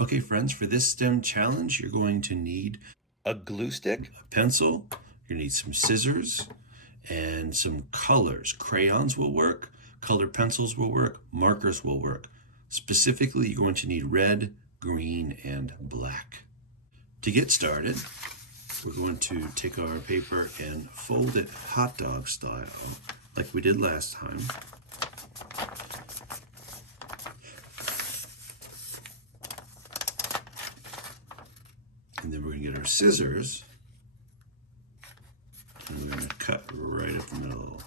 Okay, friends, for this STEM challenge, you're going to need A glue stick? a pencil, you're going to need some scissors, and some colors. Crayons will work, colored pencils will work, markers will work. Specifically, you're going to need red, green, and black. To get started, we're going to take our paper and fold it hot dog style, like we did last time. And then we're going to get our scissors, and we're going to cut right up the middle.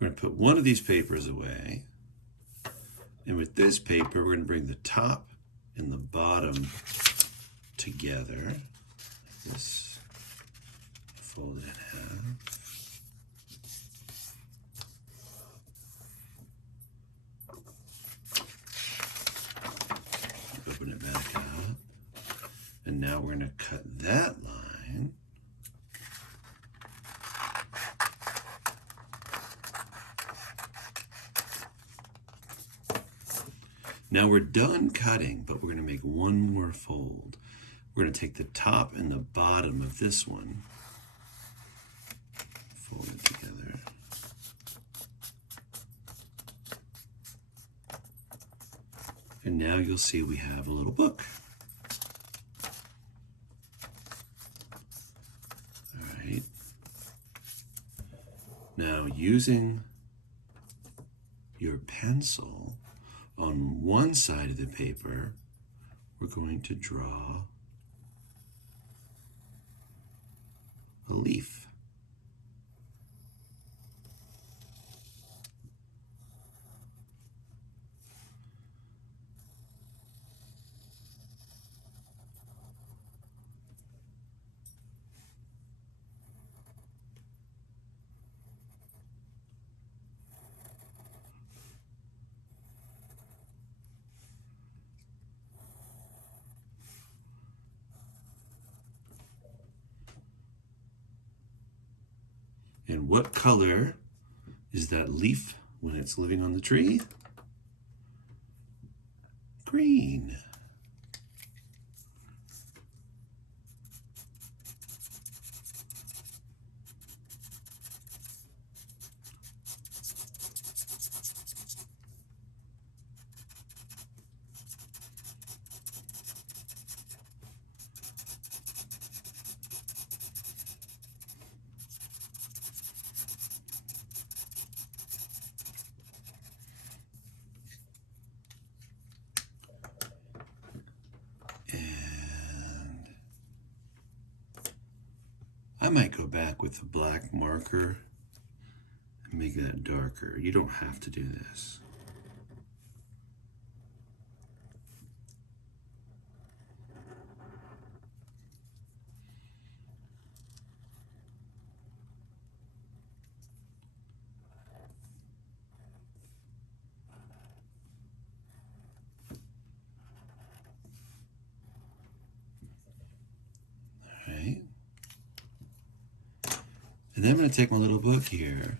We're going to put one of these papers away. And with this paper, we're going to bring the top and the bottom together. Like this. Fold it in half. Open it back up. And now we're going to cut that line. Now we're done cutting, but we're going to make one more fold. We're going to take the top and the bottom of this one, fold it together. And now you'll see we have a little book. All right. Now using your pencil, on one side of the paper, we're going to draw a leaf. And what color is that leaf when it's living on the tree? Green. I might go back with the black marker and make that darker. You don't have to do this. All right. And then I'm going to take my little book here.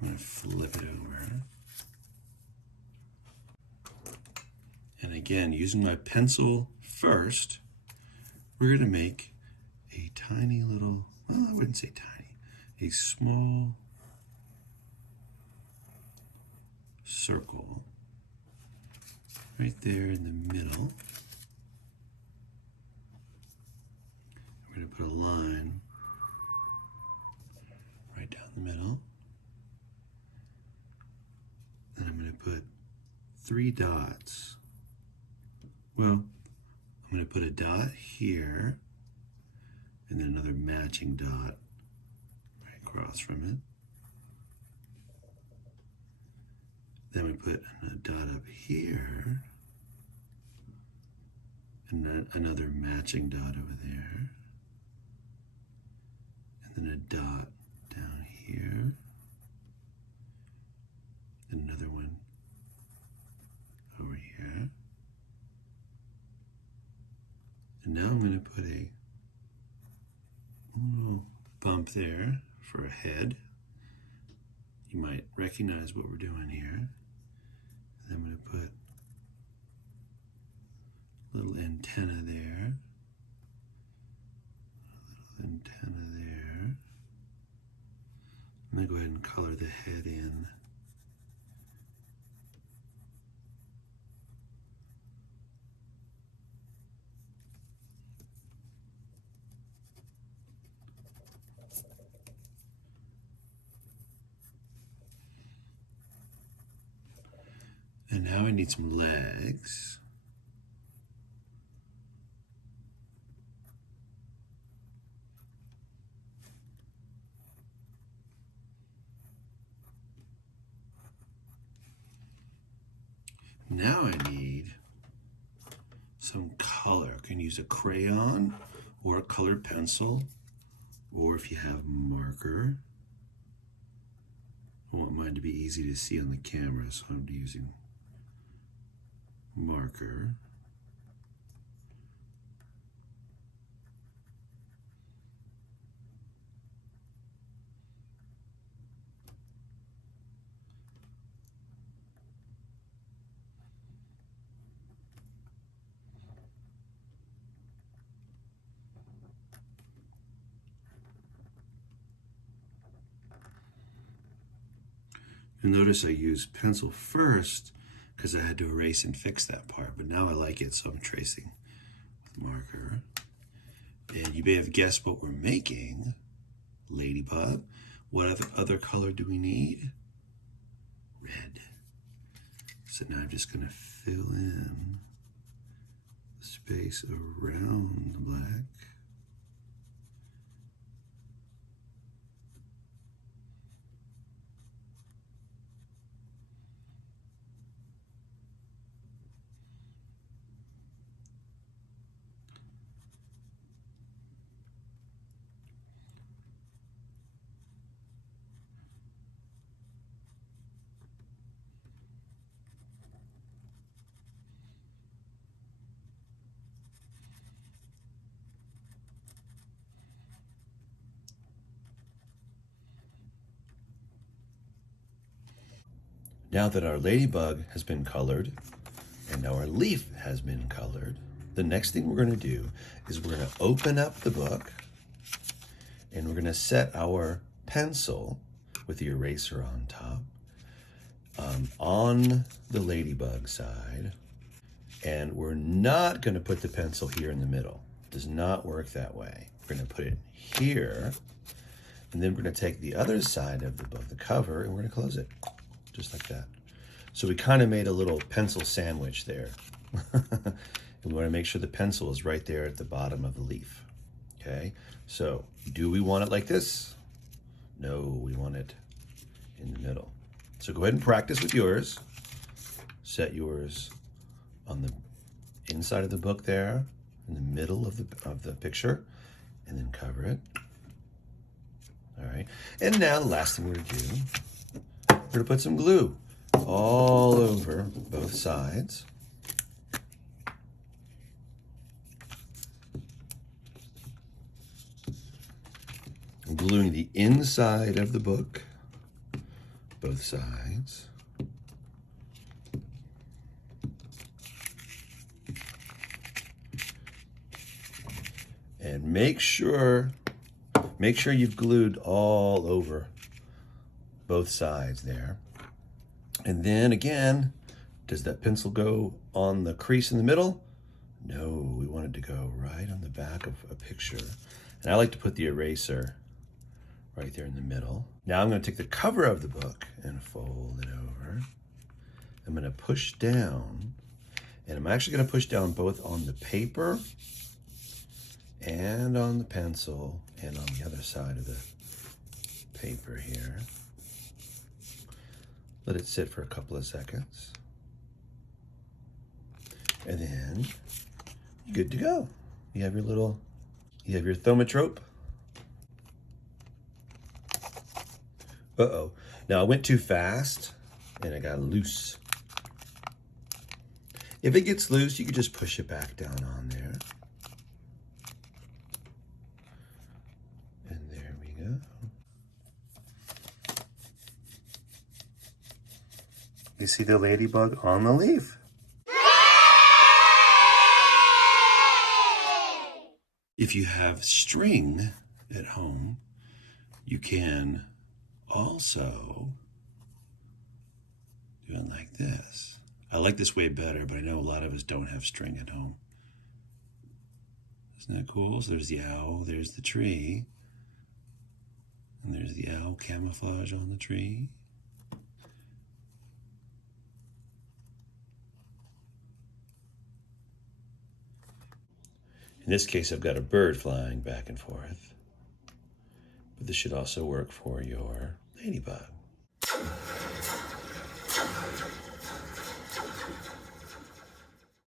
I'm going to flip it over. And again, using my pencil first, we're going to make a tiny little, well, I wouldn't say tiny, a small circle right there in the middle. We're going to put a line right down the middle. And I'm going to put 3 dots. Well, I'm going to put a dot here and then another matching dot right across from it. Then we put a dot up here and then another matching dot over there. And then a dot down here. And another one over here. And now I'm going to put a little bump there for a head. You might recognize what we're doing here. And I'm going to put a little antenna there. A little antenna there. I'm going to go ahead and color the head in. And now I need some legs. Now I need some color. I can use a crayon or a colored pencil, or if you have marker. I want mine to be easy to see on the camera, so I'm using marker. You'll notice I used pencil first because I had to erase and fix that part, but now I like it, so I'm tracing with marker. And you may have guessed what we're making, Ladybug. What other color do we need? Red. So now I'm just going to fill in the space around the black. Now that our ladybug has been colored, and now our leaf has been colored, the next thing we're going to do is we're going to open up the book, and we're going to set our pencil with the eraser on top on the ladybug side, and we're not going to put the pencil here in the middle. It does not work that way. We're going to put it here, and then we're going to take the other side of the book, the cover, and we're going to close it. Just like that. So we kind of made a little pencil sandwich there. And we want to make sure the pencil is right there at the bottom of the leaf. Okay, so do we want it like this? No, we want it in the middle. So go ahead and practice with yours. Set yours on the inside of the book there, in the middle of the picture, and then cover it. All right, and now the last thing we're going to do, we're going to put some glue all over both sides. I'm gluing the inside of the book, both sides. And make sure you've glued all over both sides there. And then again, does that pencil go on the crease in the middle? No, we want it to go right on the back of a picture. And I like to put the eraser right there in the middle. Now I'm going to take the cover of the book and fold it over. I'm going to push down, and I'm actually going to push down both on the paper and on the pencil and on the other side of the paper here. Let it sit for a couple of seconds. And then you're good to go. You have your Thaumatrope. Uh-oh. Now I went too fast and it got loose. If it gets loose, you can just push it back down on there. You see the ladybug on the leaf. If you have string at home, you can also do it like this. I like this way better, but I know a lot of us don't have string at home. Isn't that cool? So there's the owl, there's the tree, and there's the owl camouflage on the tree. In this case, I've got a bird flying back and forth, but this should also work for your ladybug.